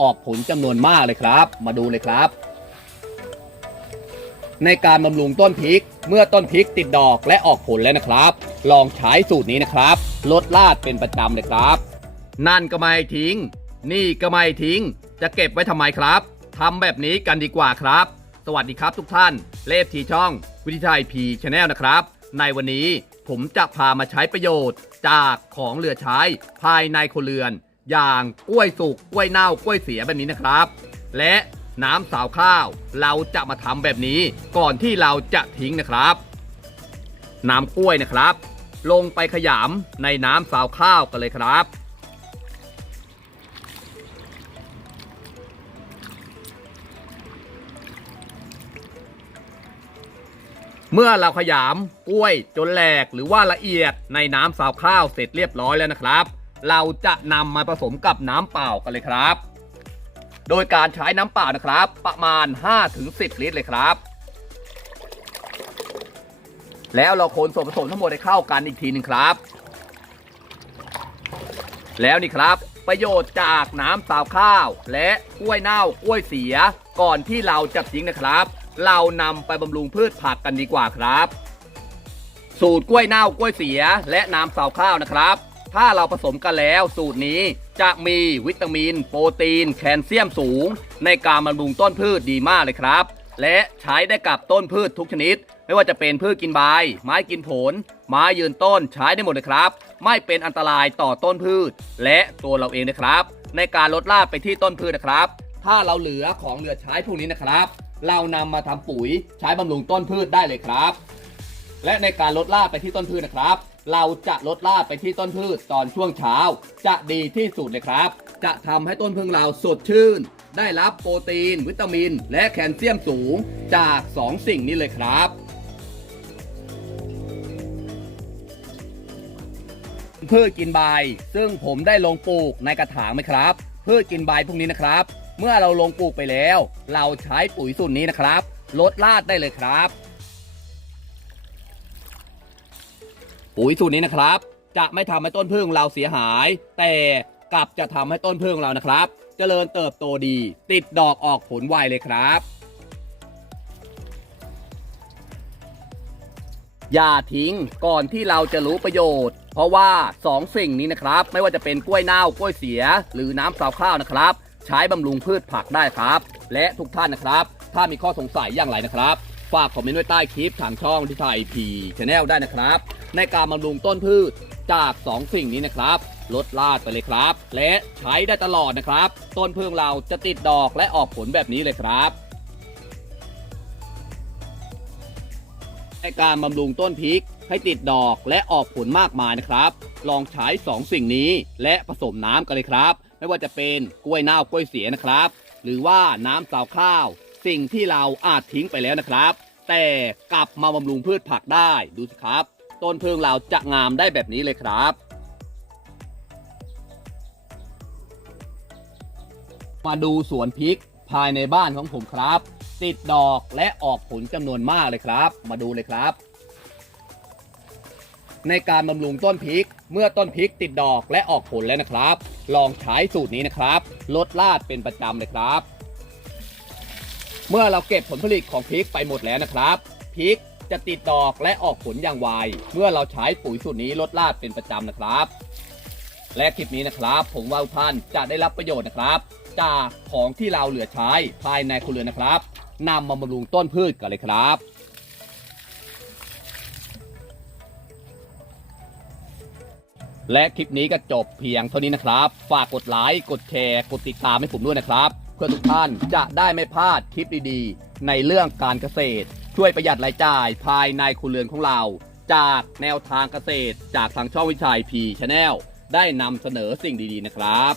ออกผลจำนวนมากเลยครับ มาดูเลยครับ ในการบำรุงต้นพริก เมื่อต้นพริกติดดอกและออกผลแล้วนะครับ ลองใช้สูตรนี้นะครับลดลาดเป็นประจำเลยครับ นั่นก็ไม่ทิ้ง นี่ก็ไม่ทิ้ง จะเก็บไว้ทำไมครับทำแบบนี้กันดีกว่าครับ สวัสดีครับทุกท่าน เลฟทีช่อง วิทยไทยพีชแนลนะครับ ในวันนี้ผมจะพามาใช้ประโยชน์ จากของเหลือใช้ภายในครัวเรือน อย่างกล้วยสุกกล้วยเน่ากล้วยเสียแบบนี้นะครับ และน้ำสาวข้าว เราจะมาทำแบบนี้ก่อนที่เราจะทิ้งนะครับ น้ำกล้วยนะครับ ลงไปขยำในน้ำสาวข้าวกันเลยครับ เมื่อเราขยำกล้วยจนแหลกหรือว่าละเอียดในน้ำสาวข้าวเสร็จเรียบร้อยแล้วนะครับ เราจะนำมาผสมกับน้ำเปล่ากันเลยครับ โดยการใช้น้ำเปล่านะครับ ประมาณ 5-10 ลิตรเลยครับ แล้วเราคนส่วนผสมทั้งหมดให้เข้ากันอีกทีหนึ่งครับ แล้วนี่ครับประโยชน์จากน้ำสาวข้าว และกล้วยเน่ากล้วยเสีย ก่อนที่เราจะทิ้งนะครับ เรานำไปบำรุงพืชผักกันดีกว่าครับ สูตรกล้วยเน่ากล้วยเสีย และน้ำสาวข้าวนะครับ ถ้าเราผสมกันแล้วสูตรนี้จะมีวิตามิน โปรตีน แคลเซียมสูง ในการบำรุงต้นพืชดีมากเลยครับ และใช้ได้กับต้นพืชทุกชนิด ไม่ว่าจะเป็นพืชกินใบ ไม้กินผล ไม้ยืนต้นใช้ได้หมดเลยครับ ไม่เป็นอันตรายต่อต้นพืช และตัวเราเองนะครับ ในการลดรากไปที่ต้นพืชนะครับ ถ้าเราเหลือของเหลือใช้พวกนี้นะครับ เรานำมาทำปุ๋ยใช้บำรุงต้นพืชได้เลยครับ และในการลดรากไปที่ต้นพืชนะครับ เราจะลดรากไปที่ต้นพืชตอนช่วงเช้า จะดีที่สุดเลยครับ จะทำให้ต้นพึ่งเราสดชื่น ได้รับโปรตีน วิตามิน และแคลเซียมสูงจาก 2 สิ่งนี้เลยครับพืชกินใบ ซึ่งผมได้ลงปลูกในกระถางไหมครับ พืชกินใบพวกนี้นะครับ เมื่อเราลงปลูกไปแล้ว เราใช้ปุ๋ยสูตรนี้นะครับ ลดรากได้เลยครับ ปุ๋ยสูตรนี้นะครับ จะไม่ทำให้ต้นพึ่งเราเสียหาย แต่กลับจะทำให้ต้นพึ่งเรานะครับเจริญเติบโตดี ติดดอกออกผลไวเลยครับ อย่าทิ้งก่อนที่เราจะรู้ประโยชน์ เพราะว่า 2 สิ่งนี้นะครับ ไม่ว่าจะเป็นกล้วยเน่ากล้วยเสีย หรือน้ำสาข้าวนะครับ ใช้บำรุงพืชผักได้ครับ และทุกท่านนะครับ ถ้ามีข้อสงสัยอย่างไรนะครับ ฝากคอมเมนต์ไว้ใต้คลิปทางช่องที่ไทยพีชแนลได้นะครับ ในการบำรุงต้นพืชจาก2สิ่งนี้นะครับ ลดลาดไปเลยครับ และใช้ได้ตลอดนะครับ ต้นพึ่งเราจะติดดอกและออกผลแบบนี้เลยครับในการบำรุงต้นพริกให้ติดดอกและออกผลมากมายนะครับ ลองใช้2สิ่งนี้และผสมน้ำกันเลยครับ ไม่ว่าจะเป็นกล้วยเน่ากล้วยเสียนะครับ หรือว่าน้ำสาวข้าว สิ่งที่เราอาจทิ้งไปแล้วนะครับ แต่กลับมาบำรุงพืชผักได้ดูสิครับ ต้นเพิงเราจะงามได้แบบนี้เลยครับ มาดูสวนพริกภายในบ้านของผมครับ ติดดอกและออกผลจำนวนมากเลยครับ มาดูเลยครับ ในการบำรุงต้นพริก เมื่อต้นพริกติดดอกและออกผลแล้วนะครับ ลองใช้สูตรนี้นะครับ ลดลาดเป็นประจำเลยครับ เมื่อเราเก็บผลผลิตของพริกไปหมดแล้วนะครับพริก จะติดดอกและออกผลอย่างไว เมื่อเราใช้ปุ๋ยสูตรนี้ลดลาดเป็นประจำนะครับ และคลิปนี้นะครับผมว่าทุกท่านจะได้รับประโยชน์นะครับ จากของที่เราเหลือใช้ภายในครัวเรือนนะครับนำมาบำรุงต้นพืชกันเลยครับและคลิปนี้ก็จบเพียงเท่านี้นะครับ ฝากกดไลค์ กดแชร์ กดติดตามให้ผมด้วยนะครับ เพื่อทุกท่านจะได้ไม่พลาดคลิปดีๆ ในเรื่องการเกษตร ช่วยประหยัดรายจ่ายภายในครัวเรือนของเรา จากแนวทางเกษตรจากทางช่องวิชัยพีชาแนลได้นำเสนอสิ่งดีๆนะครับ